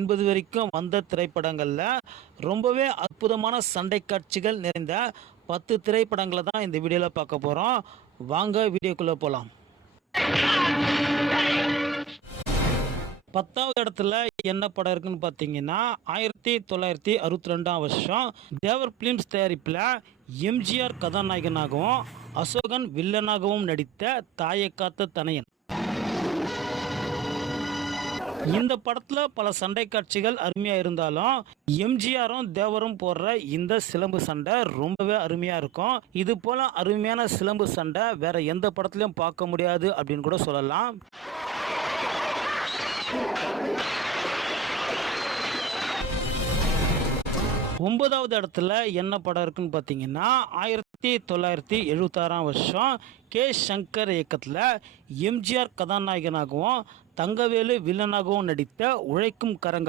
80 வரைக்கும் வந்த திரைப்படங்கள்ல ரொம்பவே அற்புதமான சண்டை காட்சிகள் நிறைந்த 10 திரைப்படங்கள தான் இந்த வீடியோல பார்க்க போறோம். வாங்க வீடியோக்குள்ள போலாம். 10வது இடத்துல என்ன படம் இருக்குன்னு பார்த்தீங்கன்னா, 1962ஆம் வருஷம் தேவர் பிலிம்ஸ் தயாரிப்பில் எம்ஜிஆர் கதாநாயகனாகவும், அசோகன் வில்லனாகவும் நடித்த தாயை காத்த தனையன். இந்த படத்துல பல சண்டை காட்சிகள் அருமையா இருந்தாலும் எம்ஜிஆரும் தேவரும் போடுற இந்த சிலம்பு சண்டை ரொம்பவே அருமையா இருக்கும். இது போல அருமையான சிலம்பு சண்டை வேற எந்த படத்துலயும் பார்க்க முடியாது அப்படின்னு கூட சொல்லலாம். 9வது இடத்துல என்ன படம் இருக்குன்னு பார்த்தீங்கன்னா, 1976ஆம் வருஷம் கே. சங்கர் இயக்கத்தில் எம்ஜிஆர் கதாநாயகனாகவும், தங்கவேலு வில்லனாகவும் நடித்த உழைக்கும் கரங்கள்.